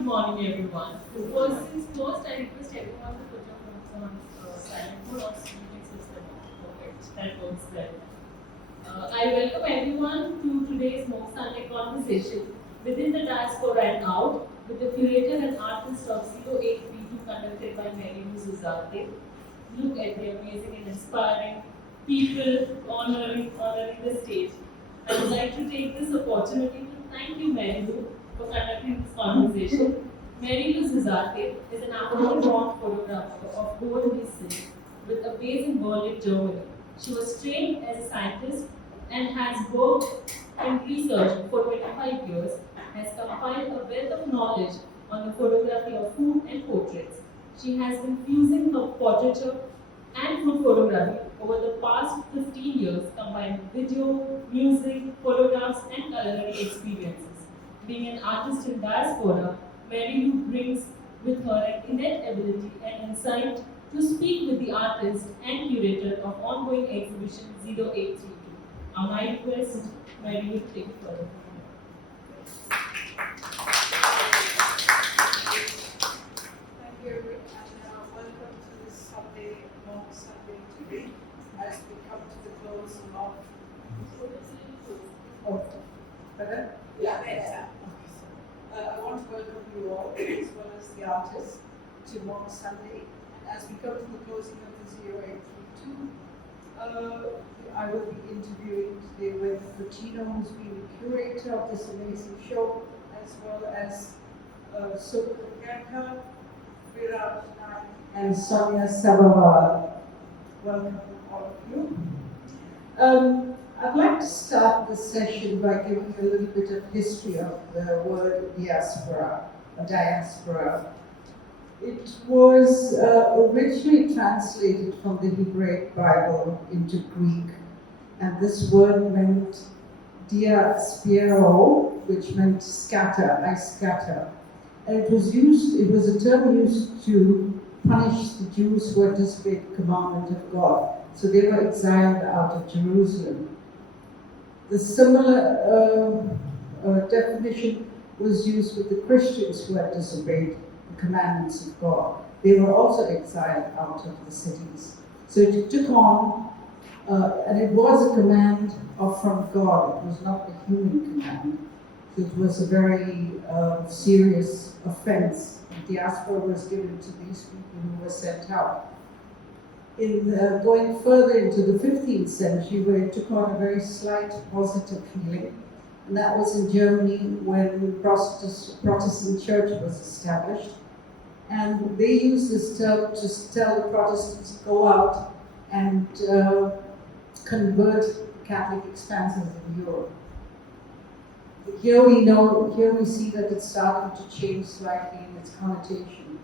good morning, everyone. First things first, I request everyone to put your phones on silent mode or streaming system. Perfect, that works well. I welcome everyone to today's MOG Sunday conversation within the diaspora and out with the curator and artist of 0832 conducted by Mary Zuzate. Look at the amazing and inspiring people honoring the stage. I would like to take this opportunity to thank you, Mary Lou, for conducting this conversation. Mary Lou Zuzate is an African-born photographer of Goan with a base in Berlin, Germany. She was trained as a scientist and has worked in research for 25 years, has compiled a wealth of knowledge on the photography of food and portraits. She has been fusing her portraiture and food photography over the past 15 years, combining video, music, photographs, and culinary experiences. Being an artist in diaspora, Mary Lou brings with her an innate ability and insight to speak with the artist and curator of ongoing exhibition 0832. My request, Mary Lou, take it further. Thank you, and welcome to this Sunday, MOG Sunday today, as we come to the close of. Oh, better? Yeah, better. I want to welcome you all, as well as the artists, to MOG Sunday. And as we come to the closing of the 0832, I will be interviewing today with Regina, who's been the curator of this amazing show, as well as Sukhyanka, Virat, and Sonia Sabawal. Welcome, all of you. I'd like to start this session by giving you a little bit of history of the word diaspora, or diaspora. It was originally translated from the Hebraic Bible into Greek, and this word meant diaspero, which meant scatter, I scatter. And it was a term used to punish the Jews who had disobeyed the commandment of God. So they were exiled out of Jerusalem. The similar definition was used with the Christians who had disobeyed the commandments of God. They were also exiled out of the cities. So it took on, and it was a command from God. It was not a human command. It was a very serious offense. The diaspora was given to these people who were sent out. In going further into the 15th century, where it took on a very slight positive feeling, and that was in Germany when the Protestant church was established. And they used this term to tell the Protestants to go out and convert Catholic expanses in Europe. Here we see that it's starting to change slightly in its connotation.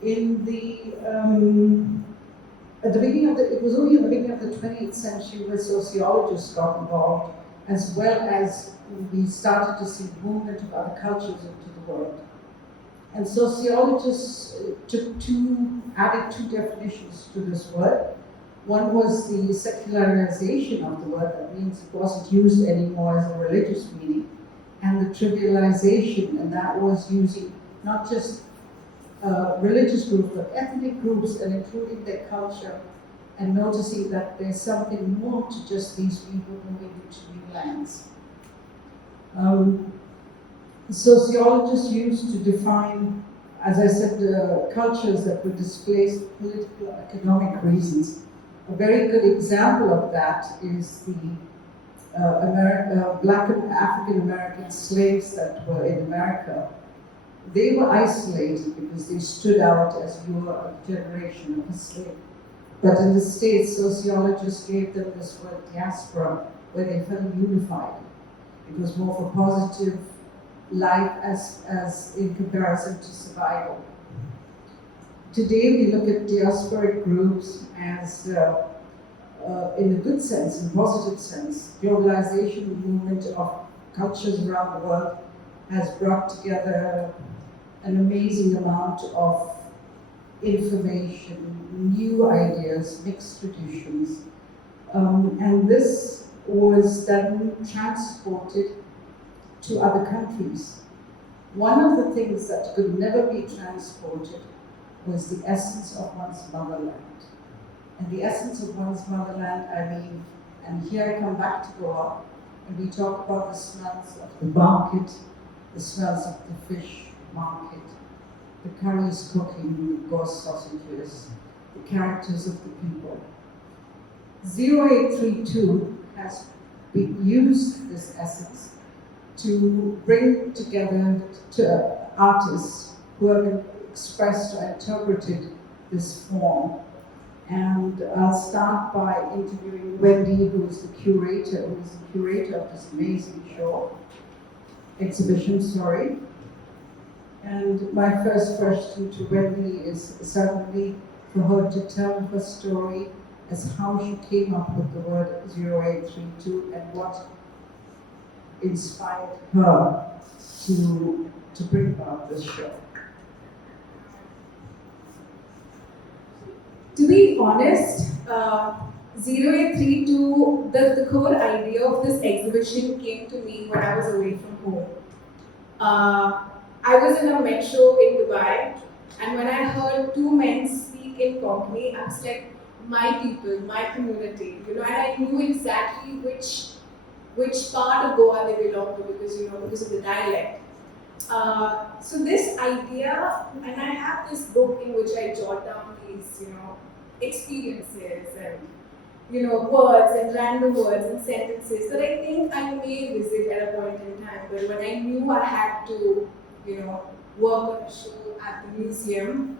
It was only at the beginning of the 20th century where sociologists got involved, as well as we started to see the movement of other cultures into the world. And sociologists added two definitions to this word. One was the secularization of the word, that means it wasn't used anymore as a religious meaning, and the trivialization, and that was using not just religious groups, but ethnic groups, and including their culture, and noticing that there's something more to just these people moving into new lands. Sociologists used to define, as I said, cultures that were displaced for political and economic reasons. A very good example of that is the Black and African American slaves that were in America. They were isolated because they stood out as you were a generation of a slave. But in the States, sociologists gave them this word diaspora, where they felt unified. It was more for positive life as in comparison to survival. Today we look at diasporic groups as, in a good sense, in a positive sense, globalization movement of cultures around the world has brought together an amazing amount of information, new ideas, mixed traditions, and this was then transported to other countries. One of the things that could never be transported was the essence of one's motherland. And the essence of one's motherland, I mean, and here I come back to Goa, and we talk about the smells of the market, the smells of the fish market, the curries cooking, the ghost sausages, the characters of the people. 0832 has been used this essence to bring together artists who have expressed or interpreted this form. And I'll start by interviewing Wendy, who is the curator of this amazing exhibition. And my first question to Wendy is certainly for her to tell her story as how she came up with the word 0832 and what inspired her to bring about this show. To be honest, 0832, the core idea of this exhibition came to me when I was away from home. I was in a metro in Dubai, and when I heard two men speak in Cockney, I was like, my people, my community, and I knew exactly which part of Goa they belong to because of the dialect. So this idea, and I have this book in which I jot down these, experiences and, words and random words and sentences that I think I may visit at a point in time. But when I knew I had to, work on a show at the museum,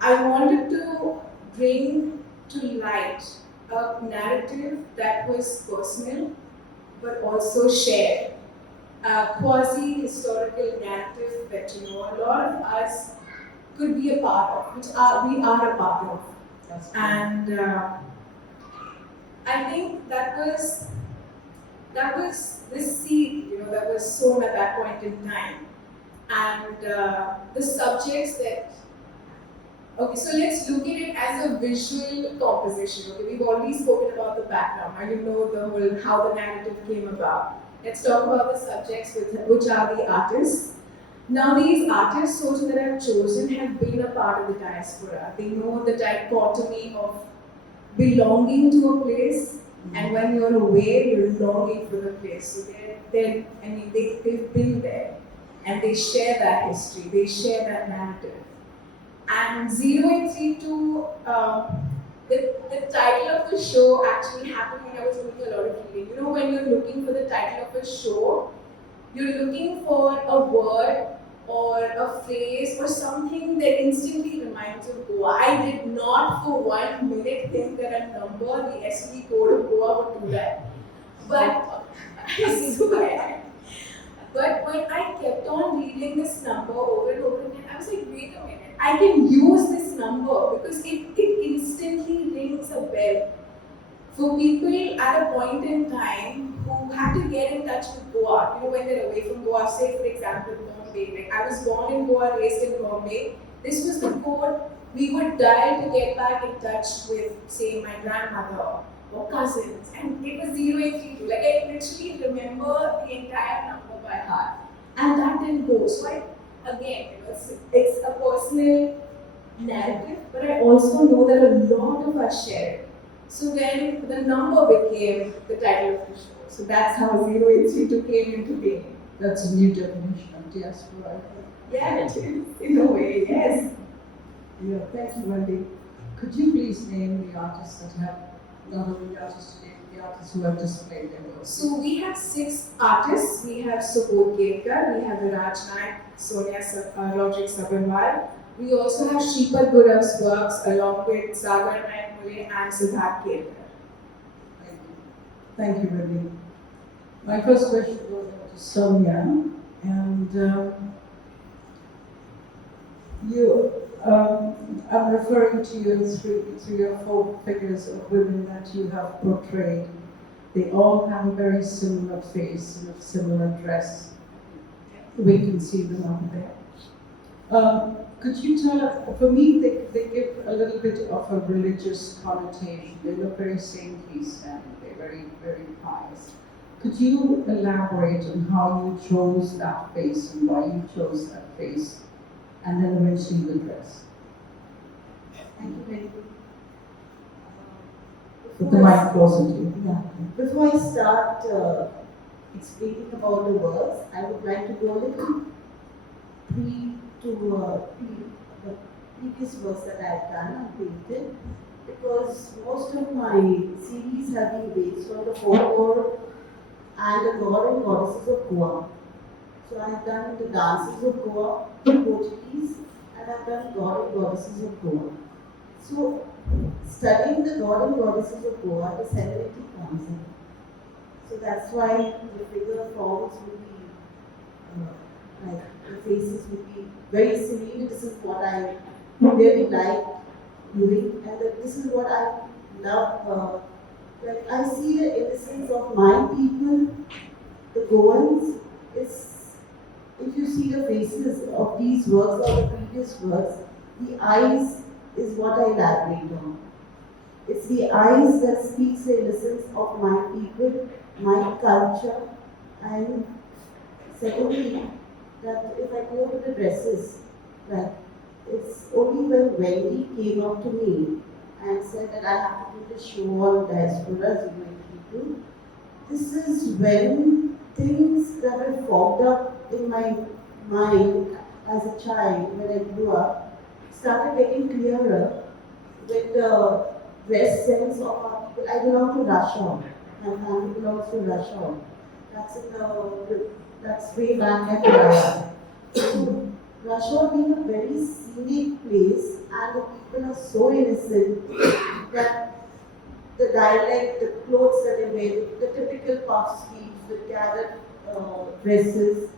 I wanted to bring to light a narrative that was personal but also shared. A quasi-historical narrative that a lot of us could be a part of, which we are a part of. And I think that was this seed, that was sown at that point in time. And the subjects that, okay, so let's look at it as a visual composition. Okay, we've already spoken about the background. Now you know the whole how the narrative came about. Let's talk about the subjects, which are the artists. Now these artists also that I've chosen have been a part of the diaspora. They know the dichotomy of belonging to a place, and when you're away, you're longing for the place. So they've been there, and they share that history, they share that narrative. And 0832, the title of the show actually happened when I was doing a lot of reading. When you're looking for the title of a show, you're looking for a word or a phrase or something that instantly reminds you of Goa. I did not for 1 minute think that a number, the SB code of Goa would do that. But I swear. But when I kept on reading this number over and over again, I was like, wait a minute, I can use this number because it instantly rings a bell. For people at a point in time who had to get in touch with Goa, when they're away from Goa, say for example, Bombay. Like I was born in Goa, raised in Bombay. This was the code we would dial to get back in touch with, say, my grandmother or cousins. And it was 0832. Like I literally remember the entire number by heart. And that didn't go. So again, it's a personal narrative, but I also know that a lot of us share it. So then the number became the title of the show. So that's how 0832 came into being. That's a new definition of diaspora. Yeah, it is, in a way, yes. Yeah, thank you, Wendy. Could you please name the artists that have, not only the artists today, the artists who have displayed their work? So we have 6 artists. We have Subodh Gedkar, we have Viraj Naik, Sonia Roderick Sabharwal. We also have Shripad Gurav's works along with Sagar Naik Mule and Siddharth Kedkar. Thank you, Wendy. My first question goes to Sonia, and I'm referring to you through your 4 figures of women that you have portrayed. They all have a very similar face and a similar dress. We can see them up there. Could you tell us, for me, they give a little bit of a religious connotation. They look very saintly standing, they're very, very pious. Could you elaborate on how you chose that face and why you chose that face, and then eventually the dress? Thank you very much. Put the mic closer to you. Yeah. Before I start explaining about the works, I would like to go a little the previous works that I've done and painted, because most of my series have been based on the folklore and the god and goddesses of Goa. So I have done the dances of Goa, Portuguese, and I've done god and goddesses of Goa. So studying the god and goddesses of Goa, the serenity comes in. So that's why the figure forms would be like the faces would be very serene. This is what I really like doing, and this is what I love. Like I see the innocence of my people, the Goans. It's if you see the faces of these works or the previous works, the eyes is what I elaborate on. It's the eyes that speaks the innocence of my people, my culture, and secondly, that if I go to the dresses, like it's only when Wendy came up to me and said that I have to do the show on diasporas people. This is when things that were fogged up in my mind as a child when I grew up started getting clearer with the dress sense of our people. I belong to Russia. My family belongs to Russia. That's way back at Russia. So Russia being a very scenic place, and the people are so innocent that the dialect, the clothes that they wear, the typical puff sleeves, the gathered dresses.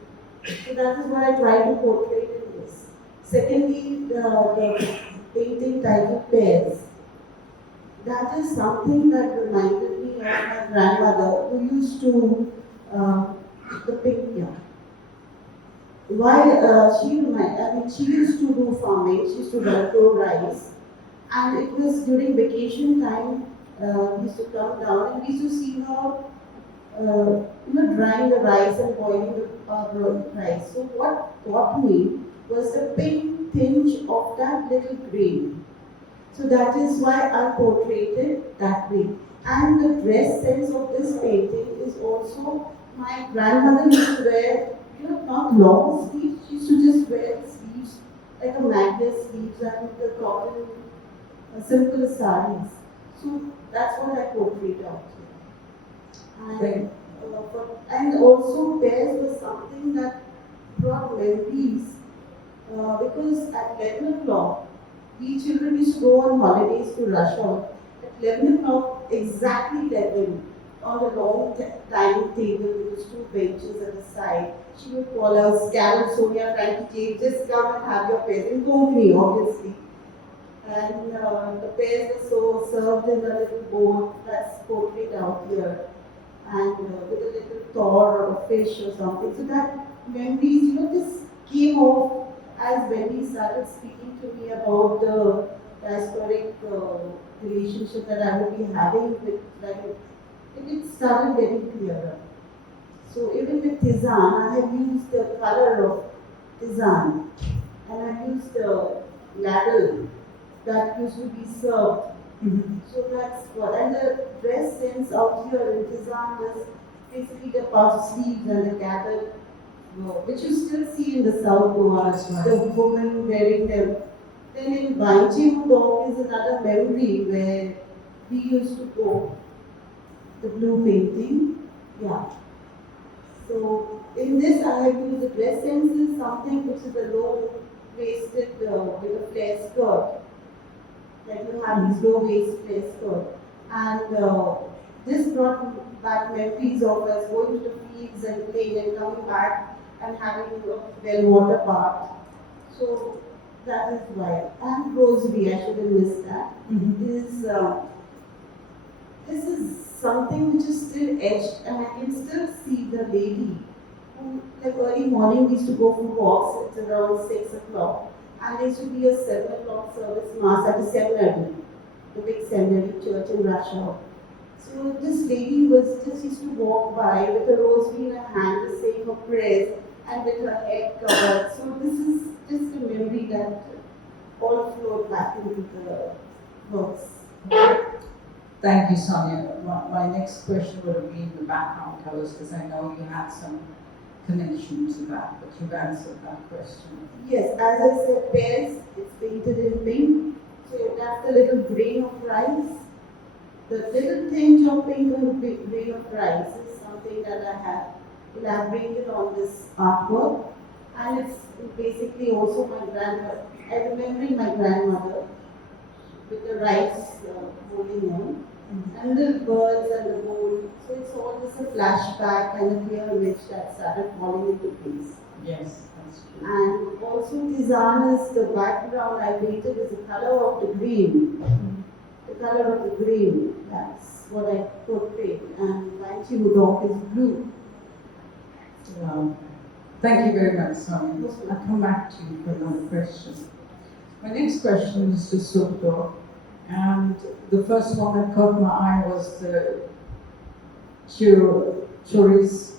So that is what I try to portray in this. Secondly, the painting titled Pairs. That is something that reminded me of my grandmother who used to the pig, yeah. While she used to do farming, she used to grow rice, and it was during vacation time. We used to come down and we used to see her, drying the rice and boiling the rice. So what got me was the pink tinge of that little grain. So that is why I portrayed it that way. And the dress sense of this painting is also my grandmother used to wear, not long sleeves, she used to just wear the sleeves like a magnet sleeves and the cotton, simple sarees. So that's what I portrayed out here. And also pairs was something that brought memories because at 11 o'clock, we children used to go on holidays to Russia. At 11 o'clock, exactly 11, on a long dining table with those two benches at the side, she would call us, Carol, Sonia, Frankie, James, just come and have your pairs. And company, obviously. And the pairs were so served in a little bowl that's portrayed out here. And with a little Thor or a fish or something. So that memories, this came off as Wendy started speaking to me about the diasporic relationship that I would be having with, it started getting clearer. So even with Tizan, I have used the color of Tizan, and I used the ladle that used to be served. So that's what, and the dress sense out here in Tizan was basically the puff sleeves and the gathered, which you still see in the South Goa, the women wearing them. Then in Banchi Mudok is another memory where we used to go, the blue painting, yeah. So in this I have used the dress sense is something which is a low-waisted with a flare skirt. Like you have this low-waist flare skirt. And this brought back memories of us going to the fields and playing and coming back and having a well-water bath. So that is why. And rosary, I shouldn't miss that. This is something which is still etched, and I can still see the lady who, like early morning, we used to go for walks. It's around 6 o'clock, and there used to be a 7 o'clock service mass at the seminary, the big seminary church in Russia. So this lady was just used to walk by with a rosary in her hand, just saying her prayers and with her head covered. So this is just a memory that all flowed back into the verse. Thank you, Sonia. My next question would have been the background colors, because I know you had some connection to that, but you've answered that question. Yes, as I said, pears, it's painted in pink. So that's the little grain of rice. The little tinge of pink and grain of rice is something that I have elaborated on this artwork. And it's basically also my grandmother. I remembering my grandmother with the rice holding on. And little birds and the bowl. So it's all just a flashback and a clear image that started falling into place. Yes, that's true. And also Tizana's, the background I painted is the color of the green. The color of the green, that's what I portrayed. And Vanchi Udok is blue. Thank you very much, Sonia. I'll come back to you for another question. My next question is to Subdo. And the first one that caught my eye was the chorizo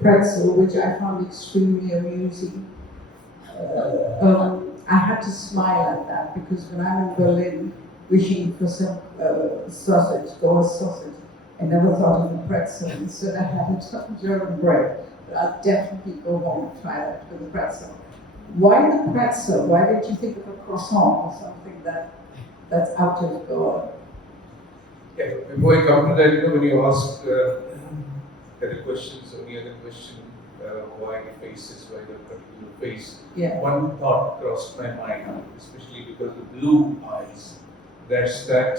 pretzel, which I found extremely amusing. I had to smile at that because when I'm in Berlin wishing for some sausage, Goan sausage, I never thought of a pretzel. Instead, I had some German bread. But I'll definitely go home and try that with a pretzel. Why the pretzel? Why did you think of a croissant or something that's out of Goan? Yeah, before I come to that, when you ask other questions, or any other question, why the faces, why the particular face, one thought crossed my mind, especially because the blue eyes. That's that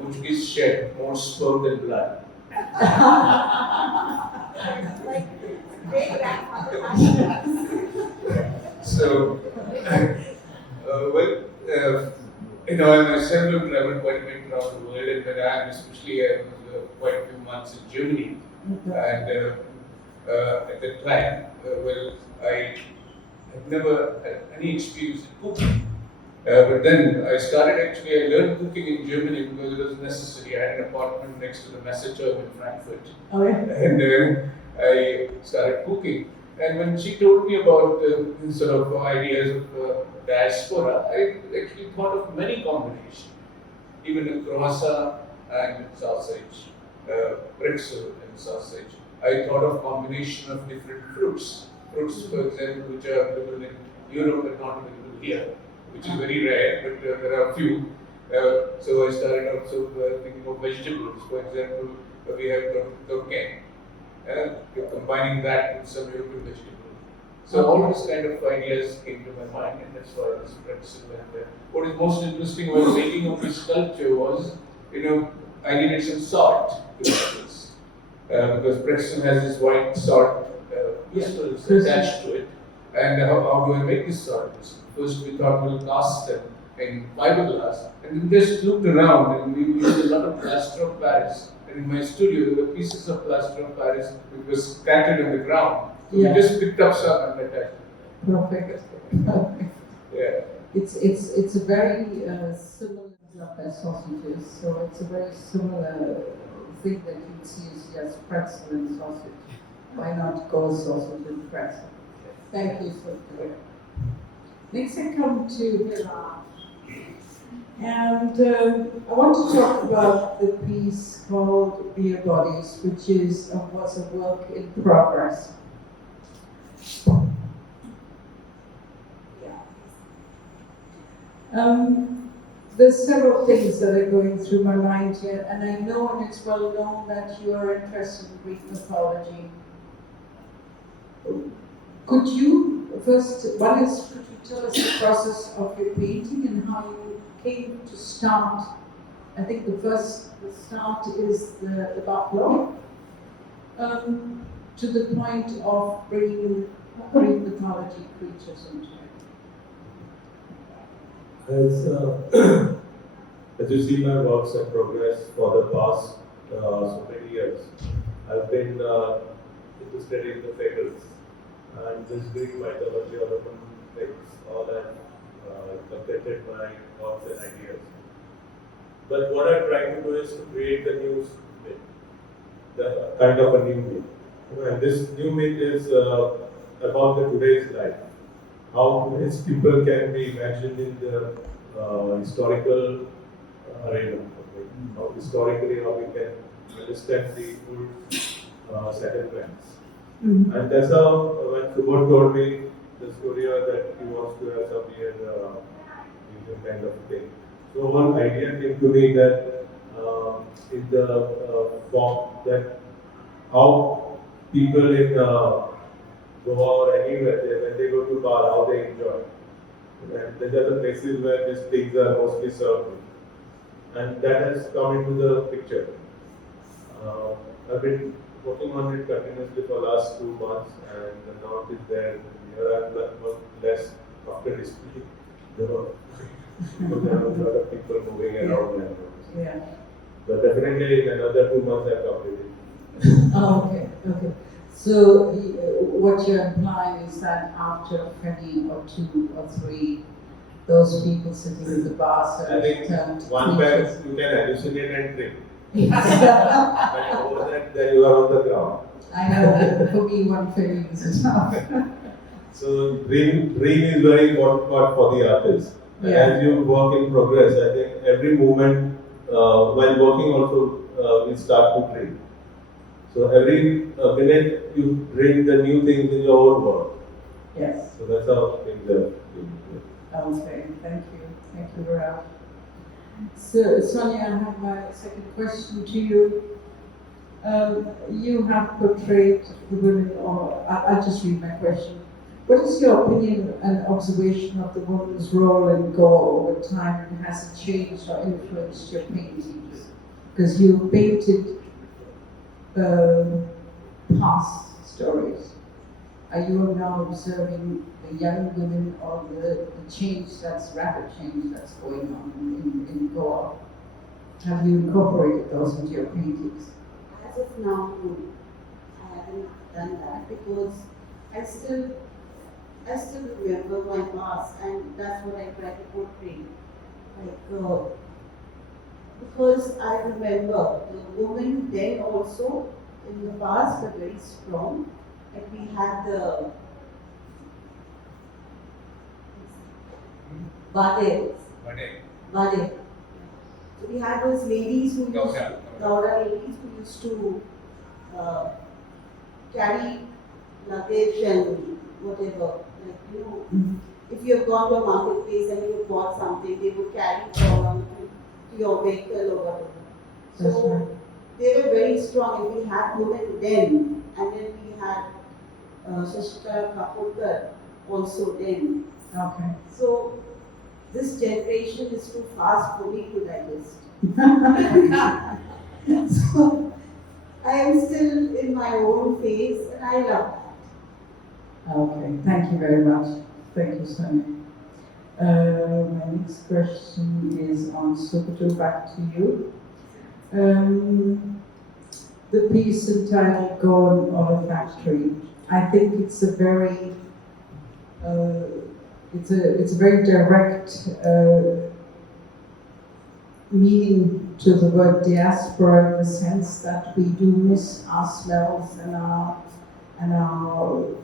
Portuguese shed more sperm than blood. So, I myself have traveled quite a bit around the world, and when especially I was quite a few months in Germany, and at that time, I had never had any experience in cooking. But then I learned cooking in Germany because it was necessary. I had an apartment next to the Messeturm in Frankfurt. Oh, yeah. And I started cooking. And when she told me about sort of ideas of diaspora, I actually thought of many combinations. Even a croissant and sausage, pretzel and sausage. I thought of combination of different fruits. Fruits, for example, which are available in Europe and not available here, which is very rare, but there are a few. So I started also thinking of vegetables. For example, we have Goan. You're combining that with some European vegetable. So all these kind of ideas came to my mind, and that's why this pretzel went there. What is most interesting while making of this sculpture was, I needed some salt to make this. Because pretzel has this white salt crystals attached to it. And how do I make this salt? First we thought we'll cast them in fiberglass, and we just looked around and we used a lot of plaster of Paris. And in my studio there were pieces of plaster of Paris which was scattered on the ground. So we just picked up some and attached it. Perfect. Yeah. It's a very similar sausages, so it's a very similar thing that you see is just pretzel and sausage. Why not Goan sausage and pretzel? Thank you so much. Next I come to Hira. And I want to talk about the piece called Beer Bodies, which was a work in progress. There's several things that are going through my mind here, and I know, and it's well known, that you are interested in Greek mythology. Could you could you tell us the process of your painting and how you came to start? I think the start is the buffalo, to the point of bringing Greek mythology creatures into it. As you see, my works have progressed for the past so many years. I've been into studying the fables and this Greek mythology or Roman things, all have completed my thoughts and ideas. But what I'm trying to do is to create the new myth, the kind of a new myth. And this new myth is about the today's life. How today's people can be imagined in the historical arena. Okay? How historically how we can understand the old settlements. And that's how when Subodh told me the story that he wants to have some here museum kind of thing. So one idea came to me that in the form that how people in Goa or anywhere when they go to bar, how they enjoy. And these are the places where these things are mostly served. And that has come into the picture. I've been working on it continuously for the last 2 months, and now it is there. Here I'm less after display. Because there are a lot of people moving around. And, Yeah. but definitely in another 2 months I've completed. Oh, okay, okay. So what you're implying is that after a penny or 2 or 3, those people sitting in the bar I suddenly think turn to one creatures. bag you can hallucinate and drink. Yes. But over that, then you are on the ground. I know, for me, 1 penny is enough. So dream is very important part for the artist. And Yeah. as you work in progress, I think every moment while working also we start to dream. So every minute you dream the new things in your own world. Yes. So that's how things are. Okay, thank you. Thank you, Ralph. So, Sonia, I have my second question to you. You have portrayed the women, or I'll just read my question. What is your opinion and observation of the woman's role in Goa over time, and has it changed or influenced your paintings? Because you painted past stories. Are you now observing the young women or the change rapid change that's going on in Goa? Have you incorporated those into your paintings? As of now, no, I haven't done that because I still remember my past, and that's what I try to portray. Like, because I remember the women then also in the past were very strong. Like we had the Bade. So we had those ladies who used to, Gauda ladies who used to carry luggage and whatever. Like, you know, if you have gone to a marketplace and you have bought something, they would carry it around to your vehicle or whatever. That's So right. they were very strong, and we had women then, and then we had Shashika Kapurkar also then. Okay. So this generation is too fast for me to digest. So I am still in my own phase, and I love that. Okay, thank you very much. Thank you, Sonia. My next question is on Sukutu, back to you. The piece entitled Goan Olfactory. I think it's a very it's a very direct meaning to the word diaspora, in the sense that we do miss our smells and our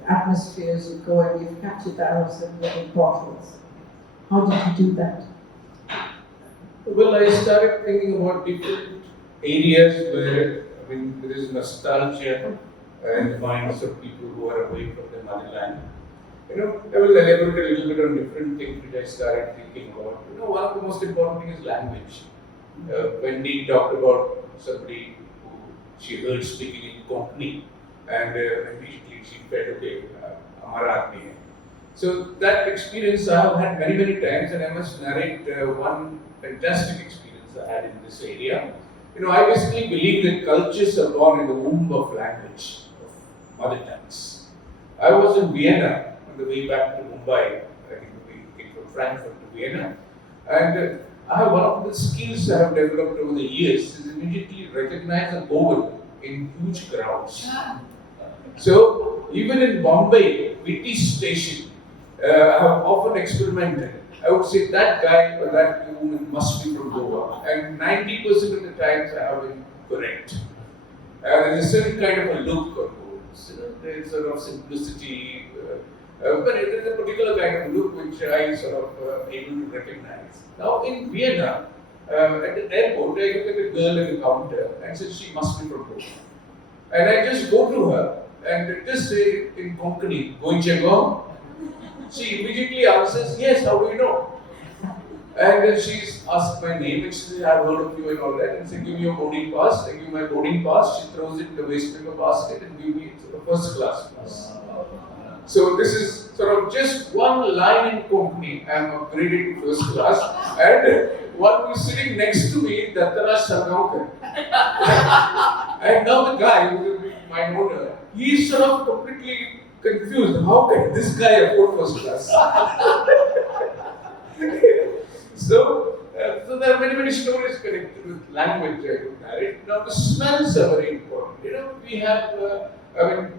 atmospheres of Goa, and you've captured those in little bottles. How did you do that? Well, I started thinking about different areas where, I mean, there is nostalgia in the minds of people who are away from their motherland. You know, I will elaborate a little bit on different things which I started thinking about. You know, one of the most important things is language. Wendy talked about somebody who she heard speaking in Konkani, and immediately she felt, okay, Hamara aadmi hai. So that experience I have had many, many times, and I must narrate one fantastic experience I had in this area. You know, I basically believe that cultures are born in the womb of language, of mother tongues. I was in Vienna on the way back to Mumbai. I think we came from Frankfurt to Vienna, and I have one of the skills I have developed over the years is immediately recognize a Goan in huge crowds. So even in Bombay, British station, I have often experimented I would say that guy or that woman must be from Goa. And 90% of the times I have been correct. There's a certain kind of a look on Goans. There's sort of simplicity, but there's a particular kind of look which I sort of able to recognize. Now in Vienna, at the airport, I look at a girl at the counter and said she must be from Goa. And I just go to her and just say in Konkani, Goan? She immediately answers, yes, how do you know? And then she's asked my name and she says, I've heard of you and all that. And said, give me your boarding pass. I give my boarding pass. She throws it in the waste paper basket and gives me a first class pass. So this is sort of just one line in Konkani. I'm upgraded to first class. And one who's sitting next to me, Dattara Sargaonkar. And now the guy, who is my owner, he's sort of completely confused. How can this guy afford first class? So there are many stories connected with language I could narrate. Now the smells are very important. We have, like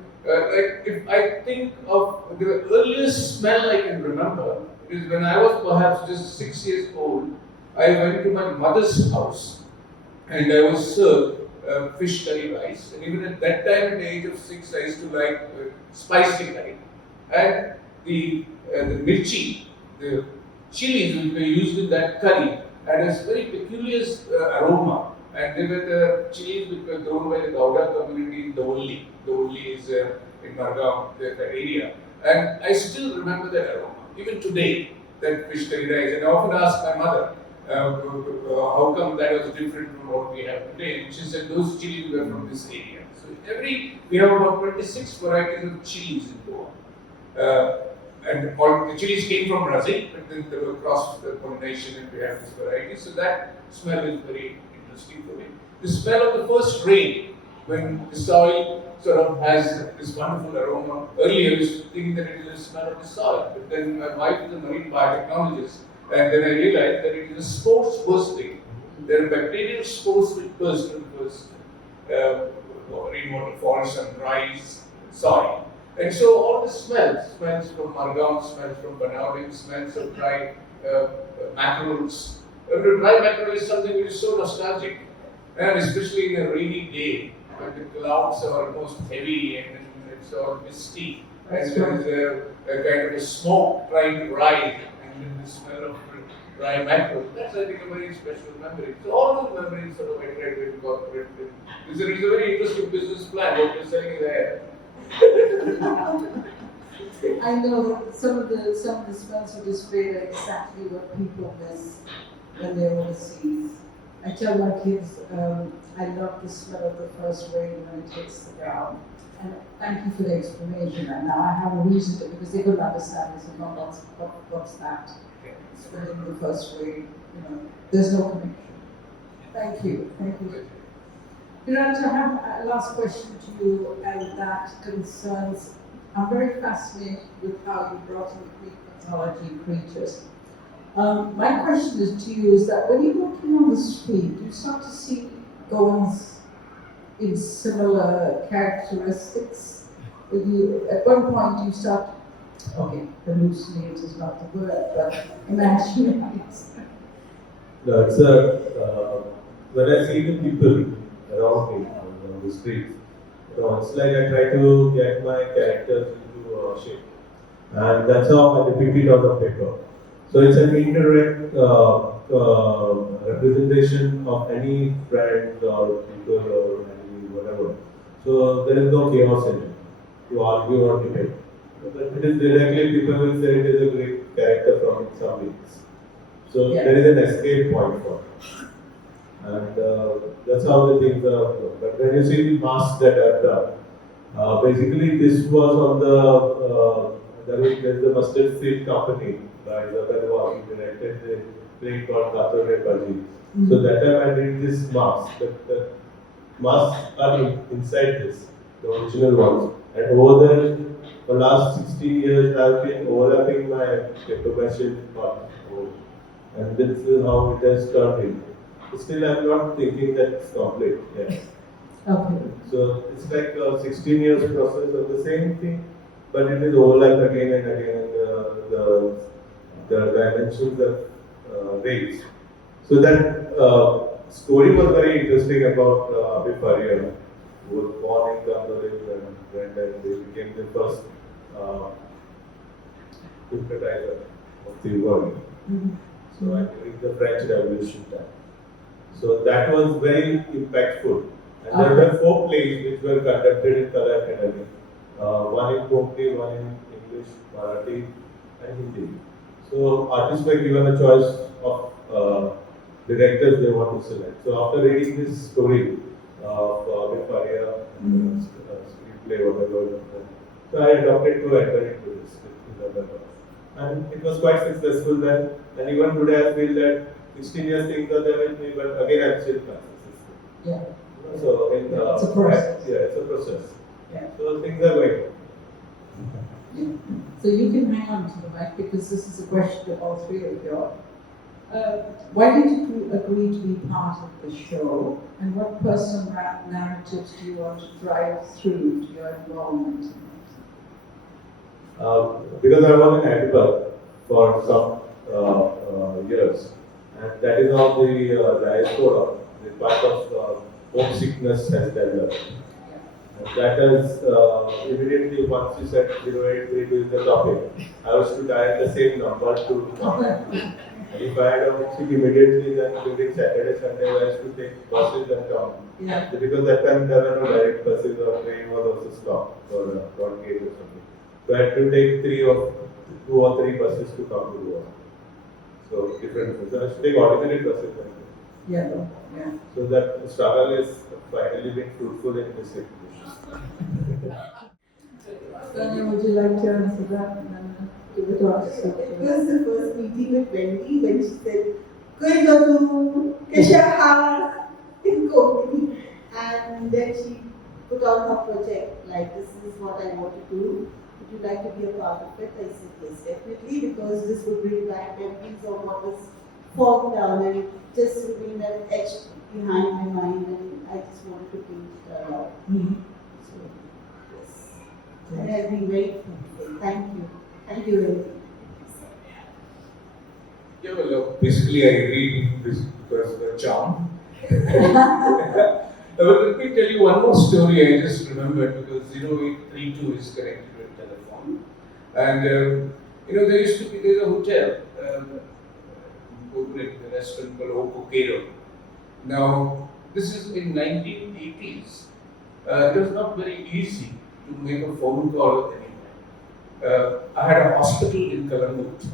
if I think of the earliest smell I can remember is when I was perhaps just 6 years old. I went to my mother's house and I was served fish curry rice. And even at that time, at the age of 6, I used to like spicy curry. And the mirchi, the chilies which were used in that curry, had a very peculiar aroma. And they were the chilies which were grown by the Gauda community in Dolli. Dolli is in Margam, that area. And I still remember that aroma, even today, that fish curry rice. And I often ask my mother, how come that was different from what we have today? And she said those chilies were from this area. So we have about 26 varieties of chilies in Goa. And all the chilies came from Brazil, but then there were cross-pollination and we have this variety. So that smell is very interesting for me. The smell of the first rain, when the soil sort of has this wonderful aroma. Earlier I used to think that it is the smell of the soil, but then my wife is a marine biotechnologist. And then I realized that it is a spores bursting. There are bacterial spores which burst when first rainwater falls and dries soil. And so all the smells from margam, smells from banana, smells of dry mackerels. Dry mackerel is something which is so nostalgic. And especially in a rainy day, when the clouds are almost heavy and it's all misty. And there is a kind of a smoke trying to rise. And the smell of dry mackerel. That's, I think, a very special memory. So all those memories sort of I try to incorporate. It's a very interesting business plan what you're selling there. I know some of the smells you displayed are exactly what people miss when they're overseas. I tell my kids, I love the smell of the first rain when it hits the ground. And thank you for the explanation. And now I have a reason to, because they couldn't understand this. What's that? Smelling the first rain. There's no connection. Thank you. Thank you. Curator, I have a last question to you, and that concerns. I'm very fascinated with how you brought in Greek mythology and creatures. My question is to you: is that when you're walking on the street, you start to see Goans in similar characteristics? At one point, you start. Okay, hallucinate is not the word, but imagine it. No, it's when I see the people around me on the streets, it's like I try to get my characters into shape, and that's how I depict it on the paper. So it's an indirect representation of any friend or people or any whatever. So there is no chaos in it to argue or debate. But it is directly, people will say it is a great character from some means. So there is an escape point for it. And that's how the things are. But when you see the masks that I've done, basically this was on there's the mustard seed company, right? He directed the play called Kathore Paji. So that time I did this mask. The masks are inside this, the original ones. And over there, for the last 16 years, I've been overlapping my paper machine part. And this is how it has turned into. Still, I'm not thinking that it's complete. Yes. Okay. So it's like a 16 years process of the same thing, but it is overlapped again and again. And the dimensions have raised. So that story was very interesting about Abhi Faria, who was born in Cambodia and went and they became the first hypnotizer of the world. So I think the French Revolution time. So that was very impactful. And there were 4 plays which were conducted in Kala Academy. One in Konkani, one in English, Marathi, and Hindi. So artists were given a choice of directors they want to select. So after reading this story of Viparia, screenplay, whatever, so I adopted to enter into this. And it was quite successful then. And even today I feel that 16 years things are there with me, but again I'm still consistent. Yeah. So It's a process. Yeah, it's a process. Yeah. So things are going. So you can hang on to the mic because this is a question to all 3 of you. Why did you agree to be part of the show, and what personal narratives do you want to drive through to your involvement in it? Because I was in Edinburgh for some years, and that is how the diaspora, the part of homesickness has developed. And that is immediately once you said 0832 is the topic, I was to dial the same number to contact. If I had a homesick immediately, then during Saturday, Sunday, I used to take buses and come. Yeah. Because that time there were no direct buses or train was also stopped for one gate or something. So I had to take 2 or 3 buses to come to work. So different. So I used to take ordinary buses. Yeah. So that struggle is finally been fruitful in this situation. Sonia, would you like to answer that and then give it to us? It was the first meeting with Wendy when she said, "Koi go to Keshaha in Konkani," and then she put on her project like, "This is what I want to do. Would you like to be a part of it?" I said, "Yes, definitely," because this would bring back memories of what was formed down and just remain that etched behind my mind, and I just wanted to bring it out. So, yes. And it has been very fruitful. Thank you. Thank you very much. Yeah, well, basically I read this because of the charm. But let me tell you one more story I just remembered because 0832 is connected with telephone. And there's a hotel, a restaurant called curator. Now, this is in 1980s. It was not very easy to make a phone call anywhere. I had a hospital in Kalangut,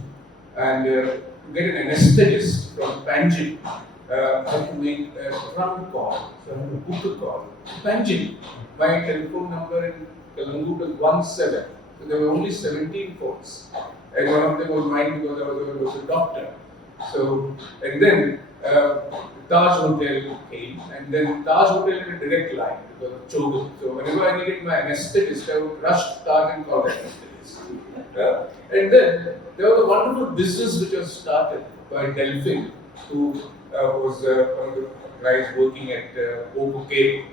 and to get an anesthetist from Panjim, I had to make a front call, so I had to book a call. Panjim, my telephone number in Kalangut was 17, so there were only 17 phones, and one of them was mine because I was a doctor. So, and then Taj Hotel came, and then Taj Hotel had a direct line because of Chogun. So whenever I needed my anesthetist, I would rush to Taj and call the anesthetist. And then there was a wonderful business which was started by Delphine, who was one of the guys working at Okokero.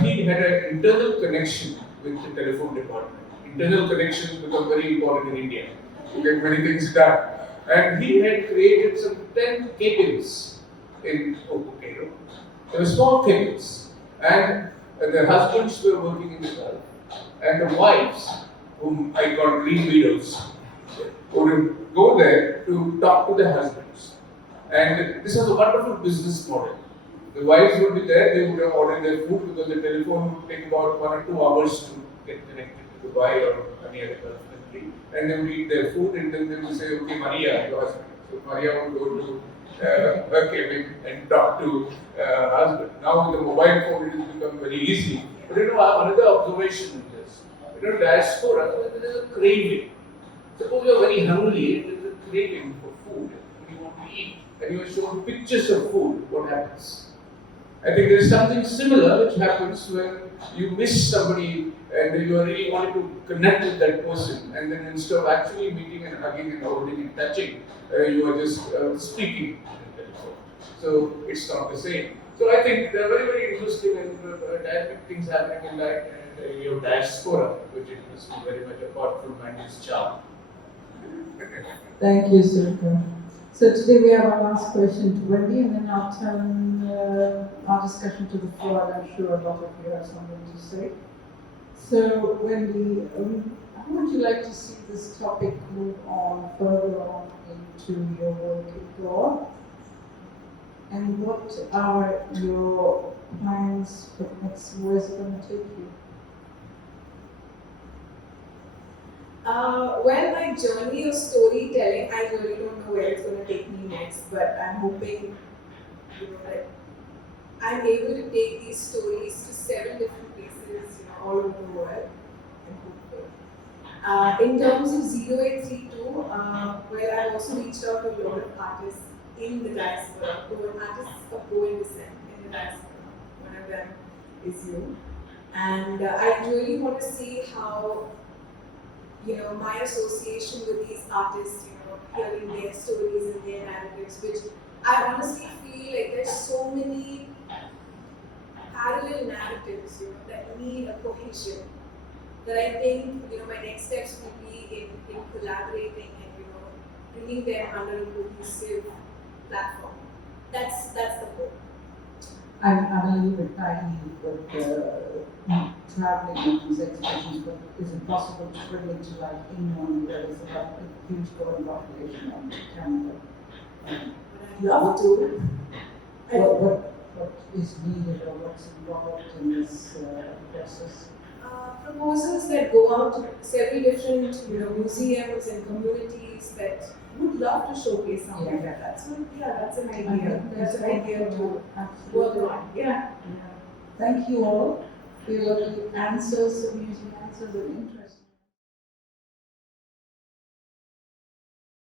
He had an internal connection with the telephone department. Internal connections become very important in India to get many things done. And he had created some 10 cabins in Okokero. They were small cabins. And the husbands were working in the Gulf. And the wives, whom I call green widows, would go there to talk to the husbands. And this was a wonderful business model. The wives would be there, they would have ordered their food because the telephone would take about 1 or 2 hours to get connected to Dubai or any other country. And they would eat their food and then they would say, "Okay, Maria, your husband." So Maria would go to her cabin and talk to her husband. Now with the mobile phone it has become very easy. But another observation is this. Diaspora, there is a craving. Suppose you are very hungry, there is a craving for food, and you want to eat, and you are shown pictures of food, what happens? I think there is something similar which happens when you miss somebody and you are really wanting to connect with that person, and then instead of actually meeting and hugging and holding and touching, you are just speaking on the telephone. So it's not the same. So I think there are very, very interesting and dynamic things happening in that. And you have diaspora, which interests me very much apart from Mandy's charm. Thank you, Sulika. So today we have our last question to Wendy, and then I'll turn our discussion to the floor, and I'm sure a lot of you have something to say. So, Wendy, how would you like to see this topic move on further on into your work in God? And what are your plans for next? Where is it going to take you? Well, my journey of storytelling, I really don't know where it's going to take me next, but I'm hoping, that I'm able to take these stories to 7 different places, all over the world. I'm hopeful. In terms of 0832, well, I've also reached out to a lot of artists in the diaspora, artists of Goan descent in the diaspora. One of them is you. And I really want to see how my association with these artists, hearing their stories and their narratives, which I honestly feel like there's so many parallel narratives, that need a cohesion. That I think, my next steps will be in collaborating and, bringing them under a cohesive platform. That's the goal. I'm a little bit tiny with traveling on these exhibitions, but is it possible to bring it to like England, where there's a huge Goan population on Canada? I'd love to. What is needed or what's involved in this process? Proposals that go out to several different museums and communities that would love to showcase something like that. So that's an idea. That's an idea to work on. Yeah. Thank you all for your lovely answers, amusing answers, and interesting.